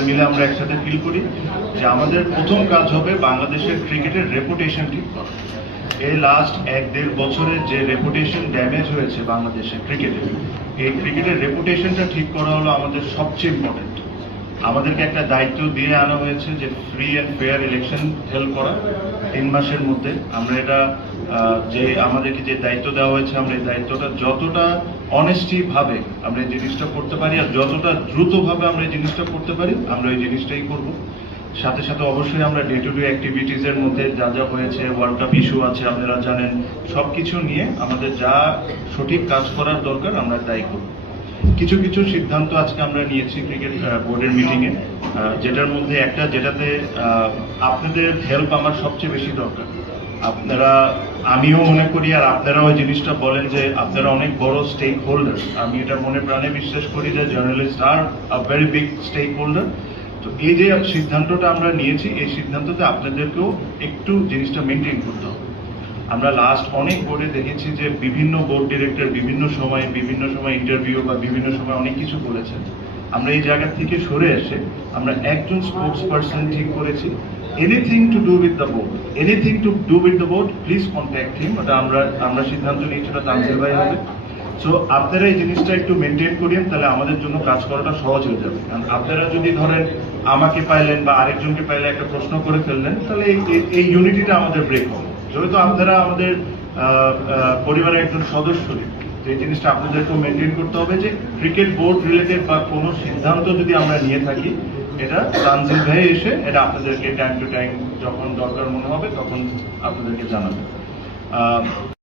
সবাই মিলে আমরা একসাথে ফিল করি যে আমাদের প্রথম কাজ হবে বাংলাদেশের ক্রিকেটের রেপুটেশন ঠিক করা। এই লাস্ট 1-1.5 বছরে যে রেপুটেশন ড্যামেজ হয়েছে বাংলাদেশের ক্রিকেটে, এই ক্রিকেটের রেপুটেশনটা ঠিক করা হলো আমাদের সবচেয়ে ইম্পর্টেন্ট। আমাদেরকে একটা দায়িত্ব দিয়ে আনা হয়েছে যে free and fair election help করা 3 মাসের মধ্যে। আমরা এটা যে আমাদেরকে যে দায়িত্ব দেওয়া হয়েছে, আমরা এই দায়িত্বটা যতটা অনেস্টি ভাবে আমরা এই জিনিসটা করতে পারি আর যতটা দ্রুতভাবে আমরা এই জিনিসটা করতে পারি আমরা এই জিনিসটাই করব। সাথে সাথে অবশ্যই আমরা ডে টু ডে অ্যাক্টিভিটিস এর মধ্যে যা যা হয়েছে, ওয়ার্ল্ড কাপ ইস্যু আছে আপনারা জানেন, সবকিছু নিয়ে আমাদের যা সঠিক কাজ করার দরকার আমরা তাই করব। কিছু কিছু সিদ্ধান্ত আজকে আমরা নিয়েছি ক্রিকেট বোর্ডের মিটিংয়ে, যেটার মধ্যে একটা যেটাতে আপনাদের হেল্প আমার সবচেয়ে বেশি দরকার। আপনারা, আমিও মনে করি আর আপনারা ওই জিনিসটা বলেন যে আপনারা অনেক বড় স্টেক হোল্ডার। আমি এটা মনে প্রাণে বিশ্বাস করি যে জার্নালিস্ট আর a very big stakeholder. তো এই যে সিদ্ধান্তটা আমরা নিয়েছি, এই সিদ্ধান্ততে আপনাদেরকেও একটু জিনিসটা মেনটেন করতে হবে। আমরা লাস্ট অনেক বোর্ডে দেখেছি যে বিভিন্ন বোর্ড ডিরেক্টর বিভিন্ন সময় ইন্টারভিউ বা বিভিন্ন সময় অনেক কিছু বলেছেন। আমরা এই জায়গা থেকে সরে এসে আমরা একজন স্পোর্টস পার্সন ঠিক করেছি, anything to do with the board please contact him. ওটা আমরা সিদ্ধান্ত নিয়েছি, ওটা তানজিল ভাই হবে। সো আপনারা এই জিনিসটা একটু মেনটেন করেন, তাহলে আমাদের জন্য কাজ করাটা সহজ হয়ে যাবে। কারণ আপনারা যদি ধরেন আমাকে পাইলেন বা আরেকজনকে পাইলে একটা প্রশ্ন করে ফেললেন, তাহলে এই ইউনিটিটা আমাদের ব্রেক হবে। যেহেতু আপনারা আমাদের পরিবারের একজন সদস্যই, তো এই জিনিসটা আপনাদেরকেও মেনটেন করতে হবে যে ক্রিকেট বোর্ড রিলেটেড বা কোনো সিদ্ধান্ত যদি আমরা নিয়ে থাকি, এটা তানজিল ভাই এসে এটা আপনাদেরকে টাইম টু টাইম যখন দরকার মনে হবে তখন আপনাদেরকে জানাবে।